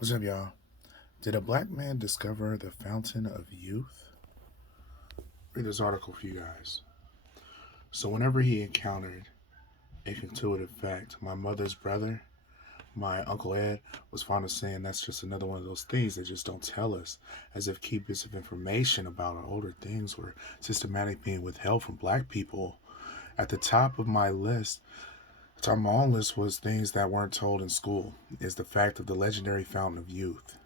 What's up, y'all? Did a black man discover the fountain of youth? Read this article for you guys. So, whenever he encountered a intuitive fact, my mother's brother, my Uncle Ed, was fond of saying that's just another one of those things they just don't tell us, as if key bits of information about our older things were systematically being withheld from black people. At the top of my list, the top of my own list was things that weren't told in school, is the fact of the legendary fountain of youth.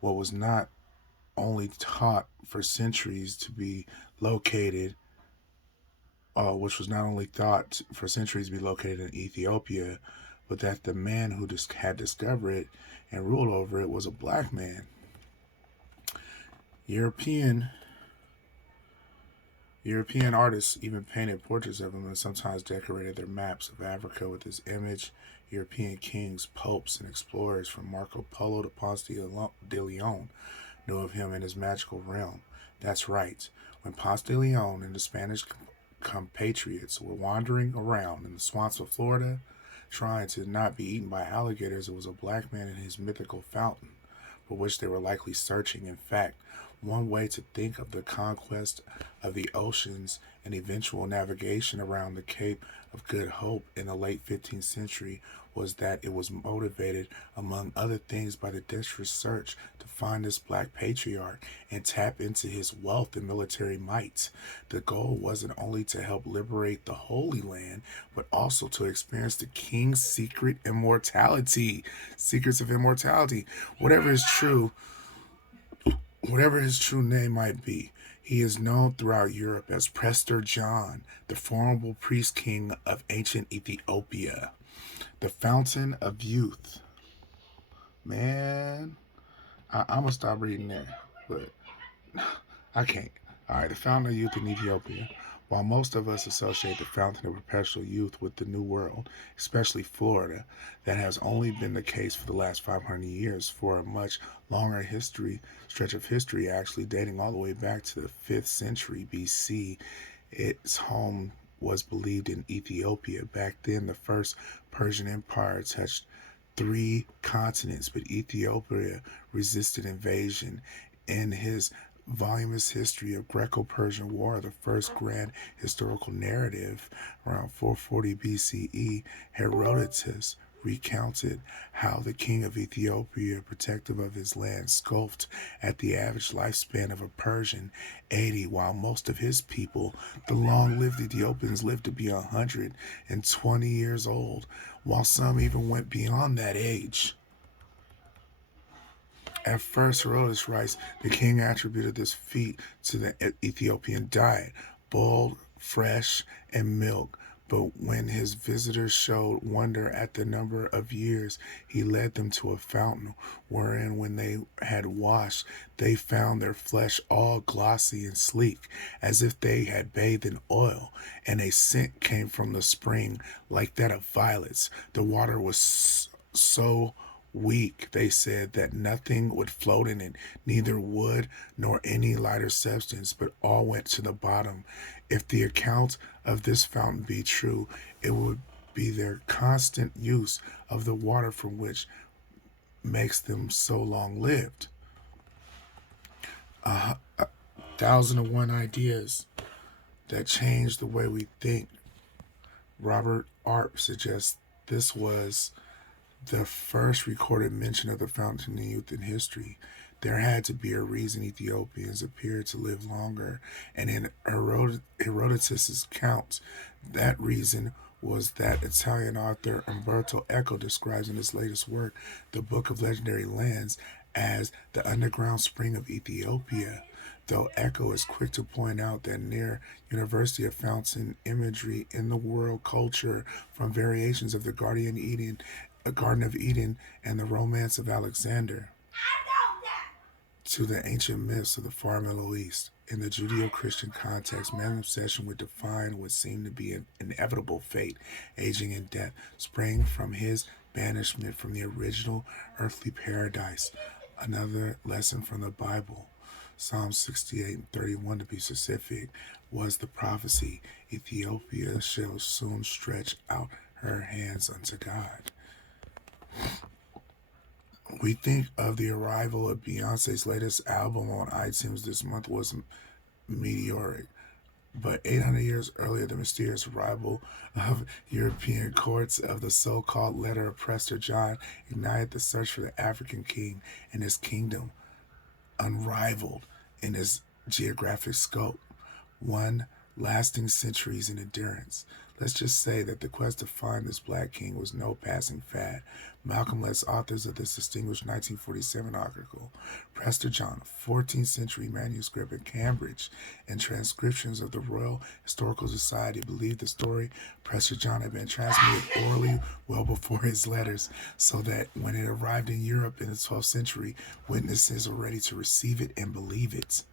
What was not only taught for centuries to be located, which was not only thought for centuries to be located in Ethiopia, but that the man who just had discovered it and ruled over it was a black man. European European artists even painted portraits of him and sometimes decorated their maps of Africa with his image. European kings, popes, and explorers from Marco Polo to Ponce de Leon knew of him and his magical realm. That's right. When Ponce de Leon and the Spanish compatriots were wandering around in the swamps of Florida, trying to not be eaten by alligators, it was a black man in his mythical fountain, for which they were likely searching. In fact, one way to think of the conquest of the oceans and eventual navigation around the Cape of Good Hope in the late 15th century was that it was motivated, among other things, by the desperate search to find this black patriarch and tap into his wealth and military might. The goal wasn't only to help liberate the Holy Land, but also to experience the king's secret immortality. Secrets of immortality. Whatever is true, whatever his true name might be, he is known throughout Europe as Prester John, the formidable priest king of ancient Ethiopia. The Fountain of Youth. Man, I'm going to stop reading there, but I can't. All right, the Fountain of Youth in Ethiopia. While most of us associate the Fountain of Perpetual Youth with the New World, especially Florida, that has only been the case for the last 500 years. For a much longer stretch of history, actually dating all the way back to the 5th century BC, its home was believed in Ethiopia. Back then, the first Persian Empire touched three continents, but Ethiopia resisted invasion. In his voluminous history of Greco-Persian War, the first grand historical narrative, around 440 BCE, Herodotus recounted how the king of Ethiopia, protective of his land, scoffed at the average lifespan of a Persian, 80, while most of his people, the long-lived Ethiopians, lived to be 120 years old, while some even went beyond that age. At first, Herodotus writes, the king attributed this feat to the Ethiopian diet, boiled, fresh, and milk. But when his visitors showed wonder at the number of years, he led them to a fountain, wherein when they had washed, they found their flesh all glossy and sleek, as if they had bathed in oil, and a scent came from the spring like that of violets. The water was so weak, they said, that nothing would float in it, neither wood nor any lighter substance, but all went to the bottom. If the account of this fountain be true, it would be their constant use of the water from which makes them so long lived. A thousand and one ideas that change the way we think. Robert Arp suggests this was the first recorded mention of the fountain of youth in history. There had to be a reason Ethiopians appeared to live longer, and in Herodotus's account, that reason was that Italian author Umberto Eco describes in his latest work, The Book of Legendary Lands, as the underground spring of Ethiopia. Though Eco is quick to point out that near University of fountain imagery in the world culture from variations of the Garden of Eden and the Romance of Alexander to the ancient myths of the far Middle East. In the Judeo-Christian context, man's obsession with defying what seemed to be an inevitable fate, aging and death, sprang from his banishment from the original earthly paradise. Another lesson from the Bible, Psalm 68 and 31 to be specific, was the prophecy, Ethiopia shall soon stretch out her hands unto God. We think of the arrival of Beyonce's latest album on iTunes this month was meteoric. But 800 years earlier, the mysterious arrival of European courts of the so-called letter of Prester John ignited the search for the African king and his kingdom, unrivaled in its geographic scope, one lasting centuries in endurance. Let's just say that the quest to find this black king was no passing fad. Malcolm Lett's authors of this distinguished 1947 article, Prester John, a 14th century manuscript at Cambridge, and transcriptions of the Royal Historical Society believed the story Prester John had been transmitted orally well before his letters, so that when it arrived in Europe in the 12th century, witnesses were ready to receive it and believe it.